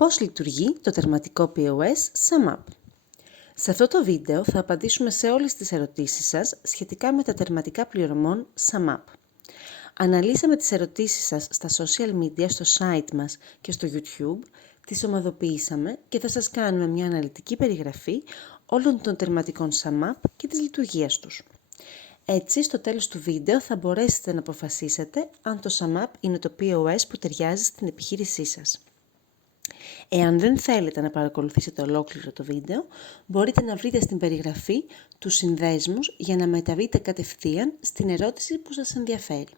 Πώς λειτουργεί το τερματικό POS SumUp. Σε αυτό το βίντεο θα απαντήσουμε σε όλες τις ερωτήσεις σας σχετικά με τα τερματικά πληρωμών SumUp. Αναλύσαμε τις ερωτήσεις σας στα social media, στο site μας και στο YouTube, τις ομαδοποιήσαμε και θα σας κάνουμε μια αναλυτική περιγραφή όλων των τερματικών SumUp και της λειτουργίας τους. Έτσι, στο τέλος του βίντεο θα μπορέσετε να αποφασίσετε αν το SumUp είναι το POS που ταιριάζει στην επιχείρησή σας. Εάν δεν θέλετε να παρακολουθήσετε ολόκληρο το βίντεο, μπορείτε να βρείτε στην περιγραφή τους συνδέσμους για να μεταβείτε κατευθείαν στην ερώτηση που σας ενδιαφέρει.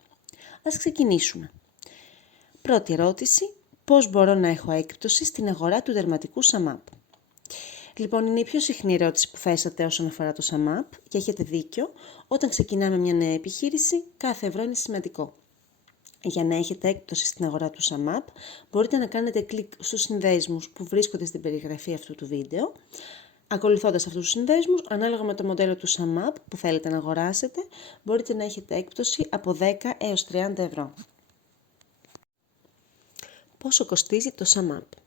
Ας ξεκινήσουμε. Πρώτη ερώτηση, πώς μπορώ να έχω έκπτωση στην αγορά του τερματικού SumUp? Λοιπόν, είναι η πιο συχνή ερώτηση που θέσατε όσον αφορά το SumUp και έχετε δίκιο, όταν ξεκινάμε μια νέα επιχείρηση, κάθε ευρώ είναι σημαντικό. Για να έχετε έκπτωση στην αγορά του SumUp, μπορείτε να κάνετε κλικ στους συνδέσμους που βρίσκονται στην περιγραφή αυτού του βίντεο. Ακολουθώντας αυτούς τους συνδέσμους, ανάλογα με το μοντέλο του SumUp που θέλετε να αγοράσετε, μπορείτε να έχετε έκπτωση από 10 έως 30 ευρώ. Πόσο κοστίζει το SumUp?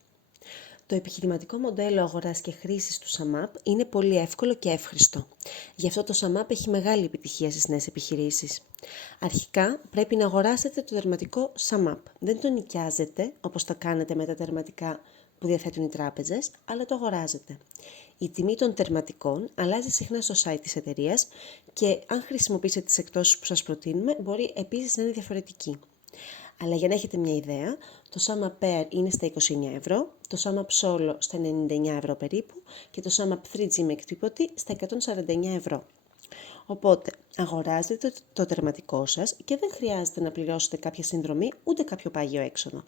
Το επιχειρηματικό μοντέλο αγοράς και χρήσης του SumUp είναι πολύ εύκολο και εύχριστο. Γι' αυτό το SumUp έχει μεγάλη επιτυχία στις νέες επιχειρήσεις. Αρχικά πρέπει να αγοράσετε το τερματικό SumUp. Δεν το νοικιάζετε όπως τα κάνετε με τα τερματικά που διαθέτουν οι τράπεζες, αλλά το αγοράζετε. Η τιμή των τερματικών αλλάζει συχνά στο site της εταιρείας και αν χρησιμοποιήσετε τις εκπτώσεις που σας προτείνουμε, μπορεί επίσης να είναι διαφορετική. Αλλά για να έχετε μια ιδέα, το SumUp Pair είναι στα 29 ευρώ, το SumUp Solo στα 99 ευρώ περίπου και το SumUp 3G με εκτύπωτη στα 149 ευρώ. Οπότε, αγοράζετε το τερματικό σας και δεν χρειάζεται να πληρώσετε κάποια συνδρομή ούτε κάποιο πάγιο έξοδο.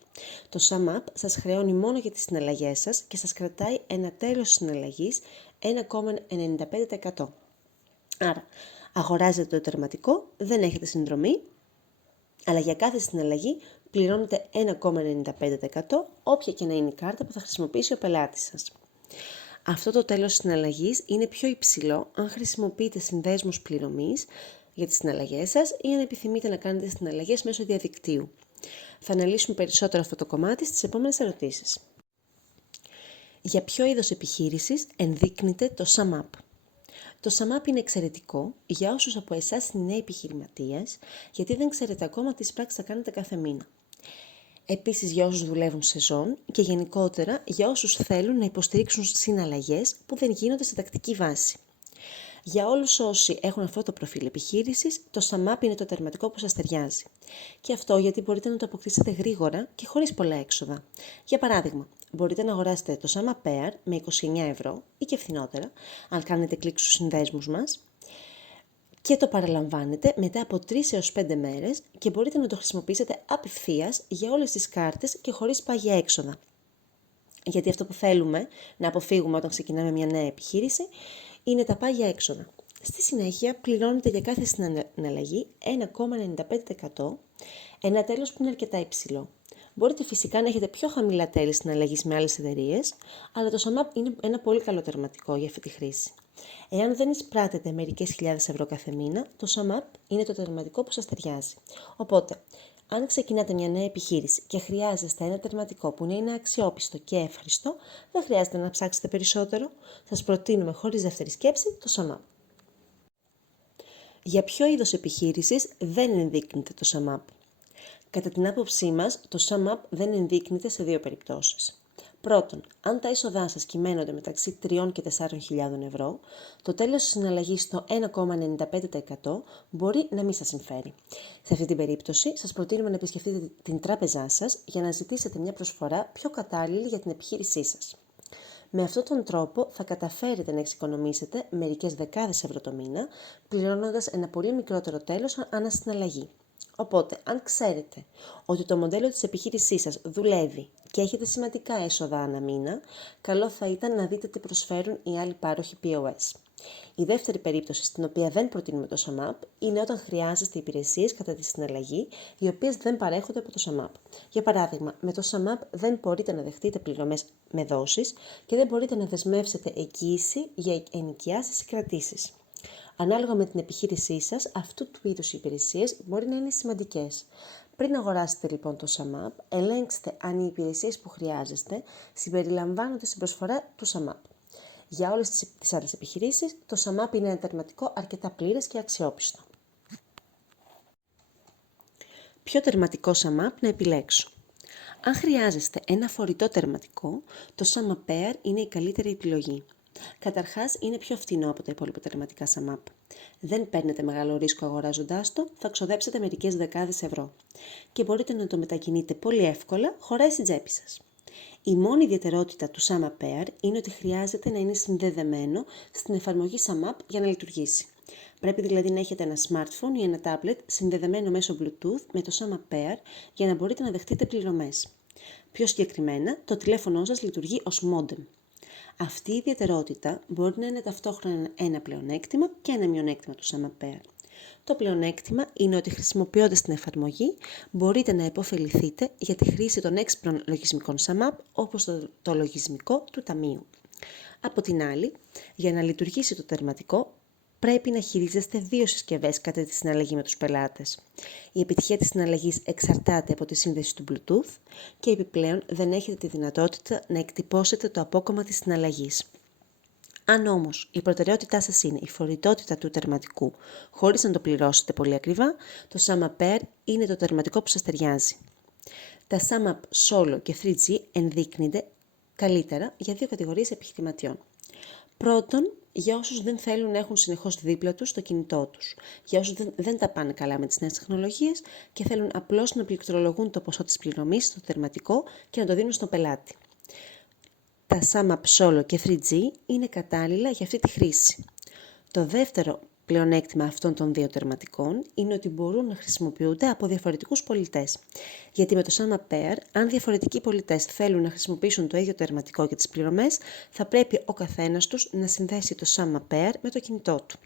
Το SumUp σας χρεώνει μόνο για τις συναλλαγές σας και σας κρατάει ένα τέλος συναλλαγής 1,95%. Άρα, αγοράζετε το τερματικό, δεν έχετε συνδρομή, αλλά για κάθε συναλλαγή πληρώνετε 1,95% όποια και να είναι η κάρτα που θα χρησιμοποιήσει ο πελάτης σας. Αυτό το τέλος συναλλαγής είναι πιο υψηλό αν χρησιμοποιείτε συνδέσμους πληρωμής για τις συναλλαγές σας ή αν επιθυμείτε να κάνετε συναλλαγές μέσω διαδικτύου. Θα αναλύσουμε περισσότερο αυτό το κομμάτι στις επόμενες ερωτήσεις. Για ποιο είδος επιχείρησης ενδείκνυται το SumUp? Το SumUp είναι εξαιρετικό για όσους από εσάς είναι νέοι επιχειρηματίες, γιατί δεν ξέρετε ακόμα τι πράξεις θα κάνετε κάθε μήνα. Επίσης για όσους δουλεύουν σεζόν και γενικότερα για όσους θέλουν να υποστηρίξουν συναλλαγές που δεν γίνονται σε τακτική βάση. Για όλους όσοι έχουν αυτό το προφίλ επιχείρησης, το SumUp είναι το τερματικό που σας ταιριάζει. Και αυτό γιατί μπορείτε να το αποκτήσετε γρήγορα και χωρίς πολλά έξοδα. Για παράδειγμα, μπορείτε να αγοράσετε το SumUp Pair με 29 ευρώ ή και φθηνότερα, αν κάνετε κλικ στους συνδέσμους μας, και το παραλαμβάνετε μετά από 3 έως 5 μέρες και μπορείτε να το χρησιμοποιήσετε απευθείας για όλες τις κάρτες και χωρίς πάγια έξοδα. Γιατί αυτό που θέλουμε να αποφύγουμε όταν ξεκινάμε μια νέα επιχείρηση είναι τα πάγια έξοδα. Στη συνέχεια πληρώνετε για κάθε συναλλαγή 1,95%, ένα τέλος που είναι αρκετά υψηλό. Μπορείτε φυσικά να έχετε πιο χαμηλά τέλη συναλλαγής με άλλες εταιρείες, αλλά το SumUp είναι ένα πολύ καλό τερματικό για αυτή τη χρήση. Εάν δεν εισπράτετε μερικές χιλιάδες ευρώ κάθε μήνα, το SumUp είναι το τερματικό που σας ταιριάζει. Οπότε, αν ξεκινάτε μια νέα επιχείρηση και χρειάζεστε ένα τερματικό που να είναι αξιόπιστο και εύχριστο, δεν χρειάζεται να ψάξετε περισσότερο. Σας προτείνουμε χωρίς δεύτερη σκέψη το SumUp. Για ποιο είδος επιχείρησης δεν ενδείκνυται το SumUp? Κατά την άποψή μας, το SumUp δεν ενδείκνυται σε δύο περιπτώσεις. Πρώτον, αν τα είσοδά σας κυμαίνονται μεταξύ 3 και 4.000 ευρώ, το τέλος της συναλλαγής στο 1,95% μπορεί να μην σας συμφέρει. Σε αυτή την περίπτωση, σας προτείνουμε να επισκεφτείτε την τράπεζά σας για να ζητήσετε μια προσφορά πιο κατάλληλη για την επιχείρησή σας. Με αυτόν τον τρόπο θα καταφέρετε να εξοικονομήσετε μερικές δεκάδες ευρώ το μήνα, πληρώνοντας ένα πολύ μικρότερο τέλος ανά συναλλαγή. Οπότε, αν ξέρετε ότι το μοντέλο της επιχείρησής σας δουλεύει και έχετε σημαντικά έσοδα ανά μήνα, καλό θα ήταν να δείτε τι προσφέρουν οι άλλοι πάροχοι POS. Η δεύτερη περίπτωση στην οποία δεν προτείνουμε το SumUp είναι όταν χρειάζεστε υπηρεσίες κατά τη συναλλαγή, οι οποίες δεν παρέχονται από το SumUp. Για παράδειγμα, με το SumUp δεν μπορείτε να δεχτείτε πληρωμές με δόσεις και δεν μπορείτε να δεσμεύσετε εγγύηση για ενοικιάσεις ή κρατήσεις. Ανάλογα με την επιχείρησή σας, αυτού του είδους οι υπηρεσίες μπορεί να είναι σημαντικές. Πριν αγοράσετε λοιπόν το SumUp, ελέγξτε αν οι υπηρεσίες που χρειάζεστε συμπεριλαμβάνονται στην προσφορά του SumUp. Για όλες τις άλλες επιχειρήσεις, το SumUp είναι ένα τερματικό αρκετά πλήρες και αξιόπιστο. Ποιο τερματικό SumUp να επιλέξω? Αν χρειάζεστε ένα φορητό τερματικό, το SumUp Pair είναι η καλύτερη επιλογή. Καταρχάς, είναι πιο φθηνό από τα υπόλοιπα τερματικά SumUp. Δεν παίρνετε μεγάλο ρίσκο αγοράζοντάς το, θα ξοδέψετε μερικές δεκάδες ευρώ. Και μπορείτε να το μετακινείτε πολύ εύκολα, χωράει στην τσέπη σας. Η μόνη ιδιαιτερότητα του SumUp Pair είναι ότι χρειάζεται να είναι συνδεδεμένο στην εφαρμογή SumUp για να λειτουργήσει. Πρέπει δηλαδή να έχετε ένα smartphone ή ένα tablet συνδεδεμένο μέσω Bluetooth με το SumUp Pair για να μπορείτε να δεχτείτε πληρωμές. Πιο συγκεκριμένα, το τηλέφωνό σας λειτουργεί ως modem. Αυτή η ιδιαιτερότητα μπορεί να είναι ταυτόχρονα ένα πλεονέκτημα και ένα μειονέκτημα του SumUp Pair. Το πλεονέκτημα είναι ότι χρησιμοποιώντας την εφαρμογή μπορείτε να επωφεληθείτε για τη χρήση των έξυπνων λογισμικών SumUp όπως το λογισμικό του ταμείου. Από την άλλη, για να λειτουργήσει το τερματικό, πρέπει να χειρίζεστε δύο συσκευές κατά τη συναλλαγή με τους πελάτες. Η επιτυχία της συναλλαγής εξαρτάται από τη σύνδεση του Bluetooth και επιπλέον δεν έχετε τη δυνατότητα να εκτυπώσετε το απόκομμα της συναλλαγής. Αν όμως η προτεραιότητά σας είναι η φορητότητα του τερματικού χωρίς να το πληρώσετε πολύ ακριβά, το SumUp Pair είναι το τερματικό που σας ταιριάζει. Τα SumUp Solo και 3G ενδείκνυνται καλύτερα για δύο κατηγορίες επιχειρηματιών. Πρώτον, για όσους δεν θέλουν να έχουν συνεχώς δίπλα τους το κινητό τους, για όσους δεν τα πάνε καλά με τις νέες τεχνολογίες και θέλουν απλώς να πληκτρολογούν το ποσό της πληρωμής στο τερματικό και να το δίνουν στον πελάτη. Τα SumUp Solo και 3G είναι κατάλληλα για αυτή τη χρήση. Το δεύτερο πλεονέκτημα αυτών των δύο τερματικών είναι ότι μπορούν να χρησιμοποιούνται από διαφορετικούς πολιτές. Γιατί με το SumUp Pair, αν διαφορετικοί πολιτές θέλουν να χρησιμοποιήσουν το ίδιο τερματικό για τις πληρωμές, θα πρέπει ο καθένας τους να συνδέσει το SumUp Pair με το κινητό του.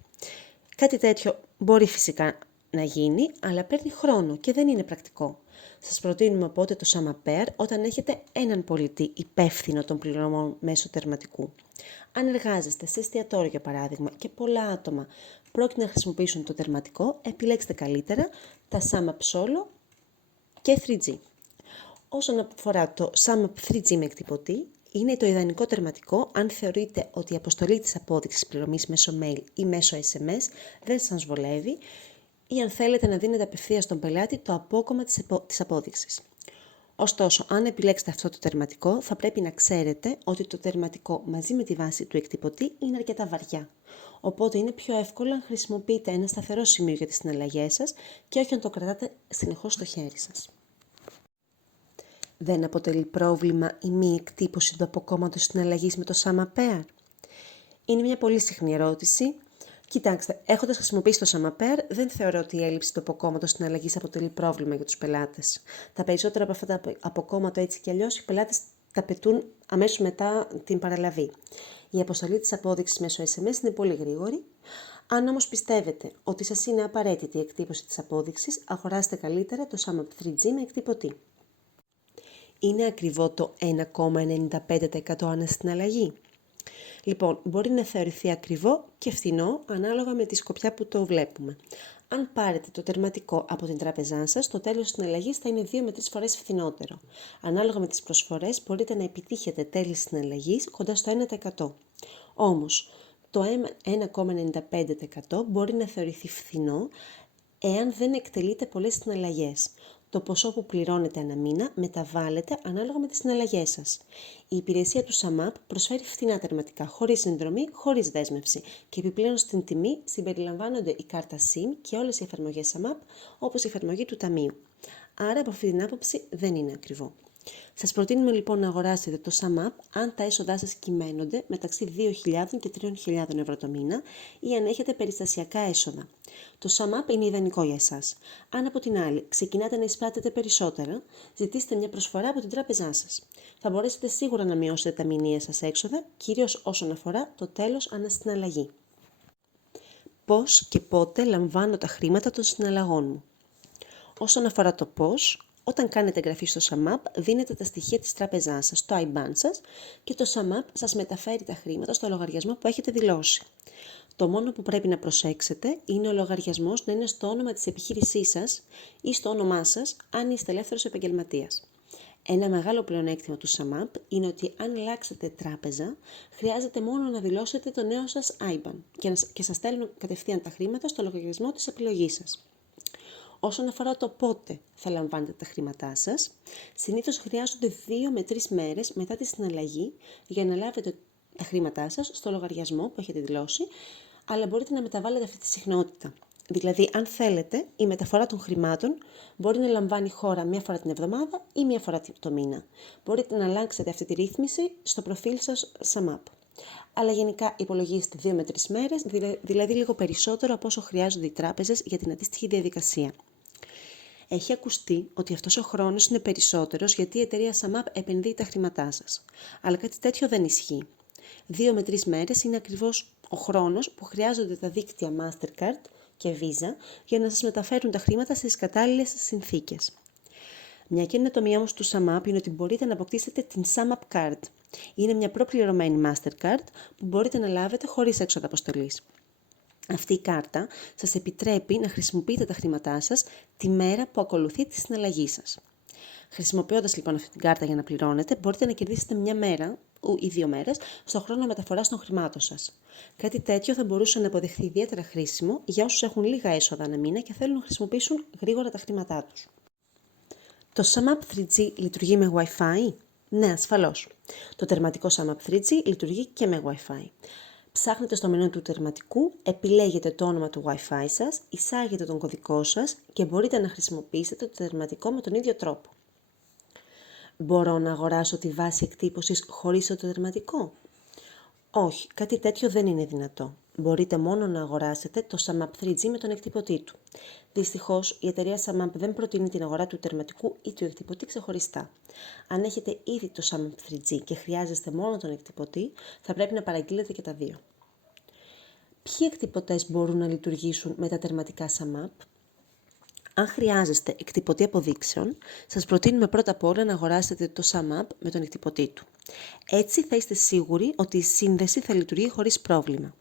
Κάτι τέτοιο μπορεί φυσικά να γίνει, αλλά παίρνει χρόνο και δεν είναι πρακτικό. Σας προτείνουμε οπότε το SumUp Pair όταν έχετε έναν πολιτή υπεύθυνο των πληρωμών μέσω τερματικού. Αν εργάζεστε σε εστιατόριο για παράδειγμα και πολλά άτομα πρόκειται να χρησιμοποιήσουν το τερματικό, επιλέξτε καλύτερα τα SumUp Solo και 3G. Όσον αφορά το SumUp 3G με εκτυπωτή, είναι το ιδανικό τερματικό αν θεωρείτε ότι η αποστολή της απόδειξης πληρωμής μέσω mail ή μέσω SMS δεν σας βολεύει ή αν θέλετε να δίνετε απευθείας στον πελάτη το απόκομμα της απόδειξης. Ωστόσο, αν επιλέξετε αυτό το τερματικό, θα πρέπει να ξέρετε ότι το τερματικό μαζί με τη βάση του εκτυπωτή είναι αρκετά βαριά. Οπότε είναι πιο εύκολο αν χρησιμοποιείτε ένα σταθερό σημείο για τις συναλλαγές σας και όχι αν το κρατάτε συνεχώς στο χέρι σας. Δεν αποτελεί πρόβλημα η μη εκτύπωση του αποκόμματος συναλλαγής με το SumUp Pair? Είναι μια πολύ συχνή ερώτηση. Κοιτάξτε, έχοντας χρησιμοποιήσει το SumUp Pair, δεν θεωρώ ότι η έλλειψη του αποκόμματος συναλλαγής αποτελεί πρόβλημα για τους πελάτες. Τα περισσότερα από αυτά τα αποκόμματα έτσι κι αλλιώς οι πελάτες τα πετούν αμέσως μετά την παραλαβή. Η αποστολή της απόδειξης μέσω SMS είναι πολύ γρήγορη. Αν όμως πιστεύετε ότι σας είναι απαραίτητη η εκτύπωση της απόδειξης, αγοράστε καλύτερα το SumUp 3G με εκτυπωτή. Είναι ακριβό το 1,95% ανασυναλλαγή? Λοιπόν, μπορεί να θεωρηθεί ακριβό και φθηνό ανάλογα με τη σκοπιά που το βλέπουμε. Αν πάρετε το τερματικό από την τράπεζά σας, το τέλος της συναλλαγής θα είναι 2 με 3 φορές φθηνότερο. Ανάλογα με τις προσφορές, μπορείτε να επιτύχετε τέλη συναλλαγής κοντά στο 1%. Όμως, το 1,95% μπορεί να θεωρηθεί φθηνό εάν δεν εκτελείτε πολλές συναλλαγές. Το ποσό που πληρώνετε ανά μήνα μεταβάλλεται ανάλογα με τις συναλλαγές σας. Η υπηρεσία του SumUp προσφέρει φθηνά τερματικά, χωρίς συνδρομή, χωρίς δέσμευση και επιπλέον στην τιμή συμπεριλαμβάνονται η κάρτα SIM και όλες οι εφαρμογές SumUp, όπως η εφαρμογή του ταμείου. Άρα από αυτή την άποψη δεν είναι ακριβό. Σας προτείνουμε λοιπόν να αγοράσετε το SumUp αν τα έσοδά σας κυμαίνονται μεταξύ 2.000 και 3.000 ευρώ το μήνα ή αν έχετε περιστασιακά έσοδα. Το SumUp είναι ιδανικό για εσάς. Αν από την άλλη ξεκινάτε να εισπράτετε περισσότερα, ζητήστε μια προσφορά από την τράπεζά σας. Θα μπορέσετε σίγουρα να μειώσετε τα μηνιαία σας έξοδα, κυρίως όσον αφορά το τέλος ανασυναλλαγή. Πώς και πότε λαμβάνω τα χρήματα των συναλλαγών μου? Όσον αφορά το πώς, Όταν κάνετε εγγραφή στο SumUp, δίνετε τα στοιχεία της τράπεζάς σας, το IBAN σας, και το SumUp σας μεταφέρει τα χρήματα στο λογαριασμό που έχετε δηλώσει. Το μόνο που πρέπει να προσέξετε είναι ο λογαριασμός να είναι στο όνομα της επιχείρησής σας ή στο όνομά σας, αν είστε ελεύθερος επαγγελματίας. Ένα μεγάλο πλεονέκτημα του SumUp είναι ότι αν αλλάξετε τράπεζα, χρειάζεται μόνο να δηλώσετε το νέο σας IBAN και σας στέλνουν κατευθείαν τα χρήματα στο λογαριασμό της επιλογής σας. Όσον αφορά το πότε θα λαμβάνετε τα χρήματά σας, συνήθως χρειάζονται 2 με 3 μέρες μετά τη συναλλαγή για να λάβετε τα χρήματά σας στο λογαριασμό που έχετε δηλώσει, αλλά μπορείτε να μεταβάλλετε αυτή τη συχνότητα. Δηλαδή, αν θέλετε, η μεταφορά των χρημάτων μπορεί να λαμβάνει χώρα μία φορά την εβδομάδα ή μία φορά το μήνα. Μπορείτε να αλλάξετε αυτή τη ρύθμιση στο προφίλ σας SumUp. Αλλά γενικά υπολογίστε 2 με 3 μέρες, δηλαδή λίγο περισσότερο από όσο χρειάζονται οι τράπεζες για την αντίστοιχη διαδικασία. Έχει ακουστεί ότι αυτός ο χρόνος είναι περισσότερος γιατί η εταιρεία SumUp επενδύει τα χρήματά σας. Αλλά κάτι τέτοιο δεν ισχύει. 2 με 3 μέρες είναι ακριβώς ο χρόνος που χρειάζονται τα δίκτυα Mastercard και Visa για να σας μεταφέρουν τα χρήματα στις κατάλληλες συνθήκες. Μια καινοτομία όμως του SumUp είναι ότι μπορείτε να αποκτήσετε την SumUp Card. Είναι μια προπληρωμένη Mastercard που μπορείτε να λάβετε χωρίς έξοδα αποστολής. Αυτή η κάρτα σας επιτρέπει να χρησιμοποιείτε τα χρήματά σας τη μέρα που ακολουθεί τη συναλλαγή σας. Χρησιμοποιώντας λοιπόν αυτή την κάρτα για να πληρώνετε, μπορείτε να κερδίσετε μια μέρα ή 2 μέρες στο χρόνο μεταφοράς των χρημάτων σας. Κάτι τέτοιο θα μπορούσε να αποδειχθεί ιδιαίτερα χρήσιμο για όσους έχουν λίγα έσοδα ανά μήνα και θέλουν να χρησιμοποιήσουν γρήγορα τα χρήματά τους. Το SumUp 3G λειτουργεί με Wi-Fi? Ναι, ασφαλώς. Το τερματικό SumUp 3G λειτουργεί και με Wi-Fi. Ψάχνετε στο μενού του τερματικού, επιλέγετε το όνομα του Wi-Fi σας, εισάγετε τον κωδικό σας και μπορείτε να χρησιμοποιήσετε το τερματικό με τον ίδιο τρόπο. Μπορώ να αγοράσω τη βάση εκτύπωσης χωρίς το τερματικό? Όχι, κάτι τέτοιο δεν είναι δυνατό. Μπορείτε μόνο να αγοράσετε το SumUp 3G με τον εκτυπωτή του. Δυστυχώς, η εταιρεία SumUp δεν προτείνει την αγορά του τερματικού ή του εκτυπωτή ξεχωριστά. Αν έχετε ήδη το SumUp 3G και χρειάζεστε μόνο τον εκτυπωτή, θα πρέπει να παραγγείλετε και τα δύο. Ποιοι εκτυπωτές μπορούν να λειτουργήσουν με τα τερματικά SumUp? Αν χρειάζεστε εκτυπωτή αποδείξεων, σας προτείνουμε πρώτα απ' όλα να αγοράσετε το SumUp με τον εκτυπωτή του. Έτσι θα είστε σίγουροι ότι η σύνδεση θα λειτουργεί χωρίς πρόβλημα.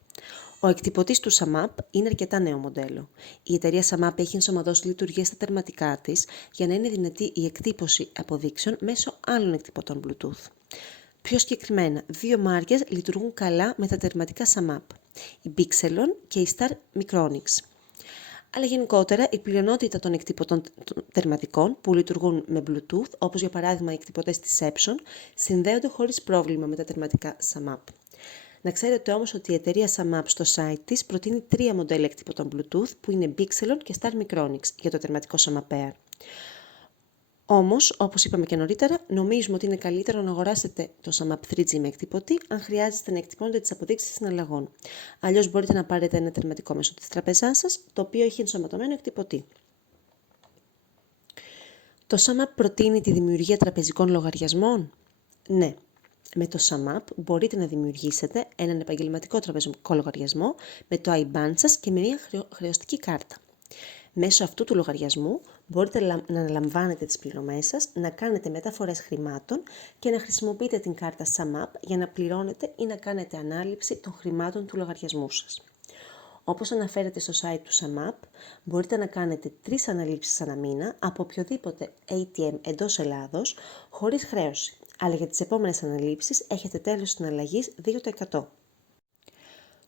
Ο εκτυπωτής του SumUp είναι αρκετά νέο μοντέλο. Η εταιρεία SumUp έχει ενσωματώσει λειτουργίες στα τερματικά της για να είναι δυνατή η εκτύπωση αποδείξεων μέσω άλλων εκτυπωτών Bluetooth. Πιο συγκεκριμένα, 2 μάρκες λειτουργούν καλά με τα τερματικά SumUp, η Bixelon και η Star Micronics. Αλλά γενικότερα η πλειονότητα των εκτυπωτών τερματικών που λειτουργούν με Bluetooth, όπως για παράδειγμα οι εκτυπωτές της Epson, συνδέονται χωρίς πρόβλημα με τα τερματικά SumUp. Να ξέρετε όμως ότι η εταιρεία SumUp στο site της προτείνει 3 μοντέλα εκτυπωτών Bluetooth που είναι Bixelon και Star Micronics για το τερματικό SumUp Air. Όμως, όπως είπαμε και νωρίτερα, νομίζουμε ότι είναι καλύτερο να αγοράσετε το SumUp 3G με εκτυπωτή αν χρειάζεστε να εκτυπώνετε τις αποδείξεις συναλλαγών. Αλλιώς μπορείτε να πάρετε ένα τερματικό μέσω της τραπεζάς σας, το οποίο έχει ενσωματωμένο εκτυπωτή. Το SumUp προτείνει τη δημιουργία τραπεζικών λογαριασμών? Ναι. Με το SumUp μπορείτε να δημιουργήσετε έναν επαγγελματικό τραπεζικό λογαριασμό με το IBAN σας και με μια χρεωστική κάρτα. Μέσω αυτού του λογαριασμού μπορείτε να αναλαμβάνετε τις πληρωμές σας, να κάνετε μεταφορές χρημάτων και να χρησιμοποιείτε την κάρτα SumUp για να πληρώνετε ή να κάνετε ανάληψη των χρημάτων του λογαριασμού σας. Όπως αναφέρεται στο site του SumUp, μπορείτε να κάνετε 3 αναλήψεις ανά μήνα από οποιοδήποτε ATM εντός Ελλάδος, χωρίς χρέωση. Αλλά για τις επόμενες αναλήψεις έχετε τέλος συναλλαγής 2%.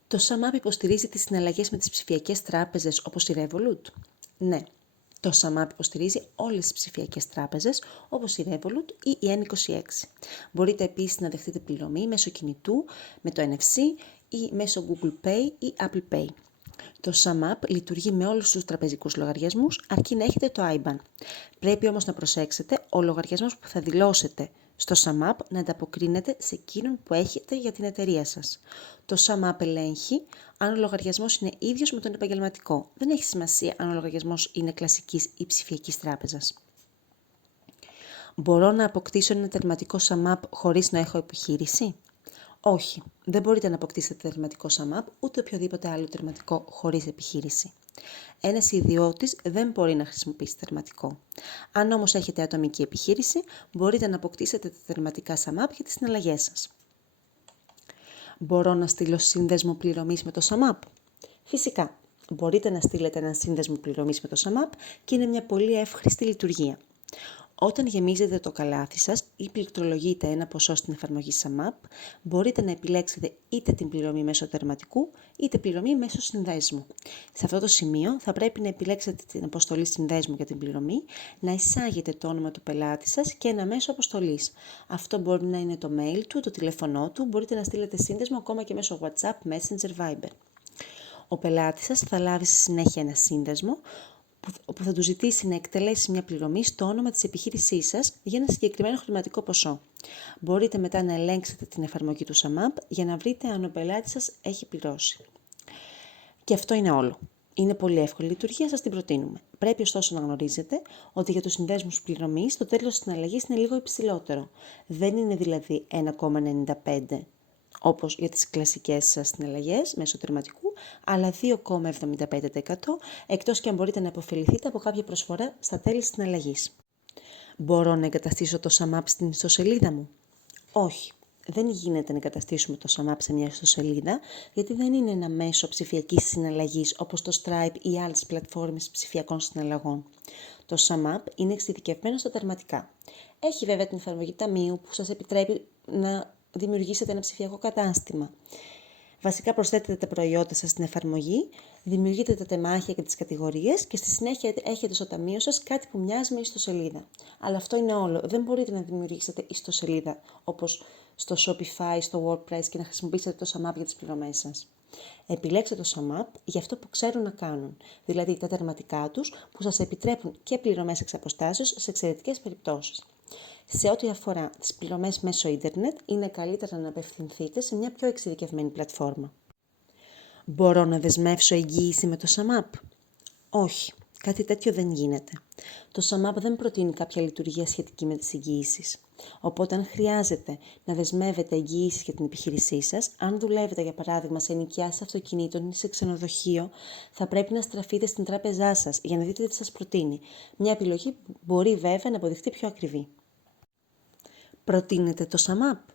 Το SumUp υποστηρίζει τις συναλλαγές με τις ψηφιακές τράπεζες όπως η Revolut? Ναι. Το SumUp υποστηρίζει όλες τις ψηφιακές τράπεζες όπως η Revolut ή η N26. Μπορείτε επίσης να δεχτείτε πληρωμή μέσω κινητού, με το NFC ή μέσω Google Pay ή Apple Pay. Το SumUp λειτουργεί με όλους τους τραπεζικούς λογαριασμούς, αρκεί να έχετε το IBAN. Πρέπει όμως να προσέξετε ο λογαριασμός που θα δηλώσετε στο SumUp να ανταποκρίνεται σε εκείνον που έχετε για την εταιρεία σας. Το SumUp ελέγχει αν ο λογαριασμός είναι ίδιος με τον επαγγελματικό. Δεν έχει σημασία αν ο λογαριασμός είναι κλασικής ή ψηφιακής τράπεζας. Μπορώ να αποκτήσω ένα τερματικό SumUp χωρίς να έχω επιχείρηση? Όχι, δεν μπορείτε να αποκτήσετε τερματικό SumUp ούτε οποιοδήποτε άλλο τερματικό χωρίς επιχείρηση. Ένας ιδιώτης δεν μπορεί να χρησιμοποιήσει τερματικό. Αν όμως έχετε ατομική επιχείρηση, μπορείτε να αποκτήσετε τα τερματικά SumUp για τις συναλλαγές σας. Μπορώ να στείλω σύνδεσμο πληρωμής με το SumUp? Φυσικά, μπορείτε να στείλετε ένα σύνδεσμο πληρωμής με το SumUp και είναι μια πολύ εύχρηστη λειτουργία. Όταν γεμίζετε το καλάθι σας ή πληκτρολογείτε ένα ποσό στην εφαρμογή SumUp, μπορείτε να επιλέξετε είτε την πληρωμή μέσω τερματικού, είτε πληρωμή μέσω συνδέσμου. Σε αυτό το σημείο θα πρέπει να επιλέξετε την αποστολή συνδέσμου για την πληρωμή, να εισάγετε το όνομα του πελάτη σας και ένα μέσο αποστολής. Αυτό μπορεί να είναι το mail του, το τηλέφωνό του, μπορείτε να στείλετε σύνδεσμο ακόμα και μέσω WhatsApp, Messenger, Viber. Ο πελάτης σας θα λάβει στη συνέχεια ένα σύνδεσμο, όπου θα του ζητήσει να εκτελέσει μια πληρωμή στο όνομα της επιχείρησής σας για ένα συγκεκριμένο χρηματικό ποσό. Μπορείτε μετά να ελέγξετε την εφαρμογή του SumUp για να βρείτε αν ο πελάτης σας έχει πληρώσει. Και αυτό είναι όλο. Είναι πολύ εύκολη λειτουργία, σας την προτείνουμε. Πρέπει ωστόσο να γνωρίζετε ότι για τους συνδέσμους πληρωμής το τέλος της συναλλαγής είναι λίγο υψηλότερο. Δεν είναι δηλαδή 1,95 όπως για τις κλασικές συναλλαγές μέσω τερματικού, αλλά 2,75%, εκτός και αν μπορείτε να υποφεληθείτε από κάποια προσφορά στα τέλη της συναλλαγής. Μπορώ να εγκαταστήσω το SumUp στην ιστοσελίδα μου? Όχι. Δεν γίνεται να εγκαταστήσουμε το SumUp σε μια ιστοσελίδα, γιατί δεν είναι ένα μέσο ψηφιακής συναλλαγής όπως το Stripe ή άλλες πλατφόρμες ψηφιακών συναλλαγών. Το SumUp είναι εξειδικευμένο στα τερματικά. Έχει βέβαια την εφαρμογή ταμείου που σας επιτρέπει να δημιουργήσετε ένα ψηφιακό κατάστημα. Βασικά προσθέτετε τα προϊόντα σας στην εφαρμογή, δημιουργείτε τα τεμάχια και τις κατηγορίες και στη συνέχεια έχετε στο ταμείο σας κάτι που μοιάζει με ιστοσελίδα. Αλλά αυτό είναι όλο. Δεν μπορείτε να δημιουργήσετε ιστοσελίδα όπως στο Shopify, στο WordPress και να χρησιμοποιήσετε το SumUp για τις πληρωμές σας. Επιλέξτε το SumUp για αυτό που ξέρουν να κάνουν, δηλαδή τα τερματικά τους που σας επιτρέπουν και πληρωμές εξ αποστάσεως σε εξαιρετικές περιπτώσεις. Σε ό,τι αφορά τις πληρωμές μέσω ίντερνετ, είναι καλύτερα να απευθυνθείτε σε μια πιο εξειδικευμένη πλατφόρμα. Μπορώ να δεσμεύσω εγγύηση με το SumUp? Όχι, κάτι τέτοιο δεν γίνεται. Το SumUp δεν προτείνει κάποια λειτουργία σχετική με τις εγγύησεις. Οπότε, αν χρειάζεται να δεσμεύετε εγγύησεις για την επιχείρησή σας, αν δουλεύετε για παράδειγμα σε ενοικιάσεις αυτοκινήτων ή σε ξενοδοχείο, θα πρέπει να στραφείτε στην τράπεζά σας για να δείτε τι σας προτείνει. Μια επιλογή που μπορεί βέβαια να αποδειχτεί πιο ακριβή. Προτείνετε το SumUp?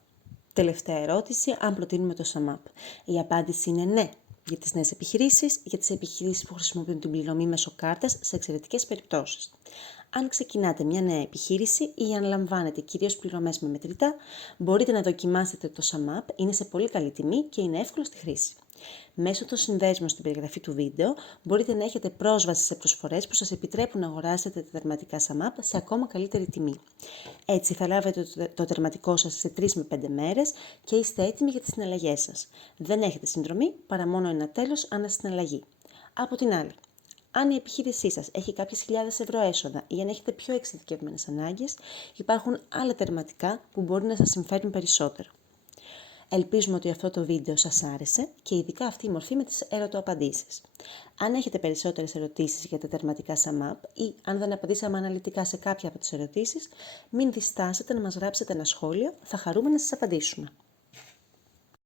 Τελευταία ερώτηση, αν προτείνουμε το SumUp. Η απάντηση είναι ναι, για τις νέες επιχειρήσεις, για τις επιχειρήσεις που χρησιμοποιούν την πληρωμή μέσω κάρτας σε εξαιρετικές περιπτώσεις. Αν ξεκινάτε μια νέα επιχείρηση ή αν λαμβάνετε κυρίως πληρωμές με μετρητά, μπορείτε να δοκιμάσετε το SumUp, είναι σε πολύ καλή τιμή και είναι εύκολο στη χρήση. Μέσω των συνδέσμων στην περιγραφή του βίντεο μπορείτε να έχετε πρόσβαση σε προσφορές που σας επιτρέπουν να αγοράσετε τα τερματικά SumUp σε ακόμα καλύτερη τιμή. Έτσι θα λάβετε το τερματικό σας σε 3 με 5 μέρες και είστε έτοιμοι για τις συναλλαγές σας. Δεν έχετε συνδρομή παρά μόνο ένα τέλος ανά συναλλαγή. Από την άλλη, αν η επιχείρησή σας έχει κάποιες χιλιάδες ευρώ έσοδα ή αν έχετε πιο εξειδικευμένες ανάγκες, υπάρχουν άλλα τερματικά που μπορεί να σας συμφέρουν περισσότερο. Ελπίζουμε ότι αυτό το βίντεο σας άρεσε και ειδικά αυτή η μορφή με τις ερωτοαπαντήσεις. Αν έχετε περισσότερες ερωτήσεις για τα τερματικά SumUp ή αν δεν απαντήσαμε αναλυτικά σε κάποια από τις ερωτήσεις, μην διστάσετε να μας γράψετε ένα σχόλιο, θα χαρούμε να σας απαντήσουμε.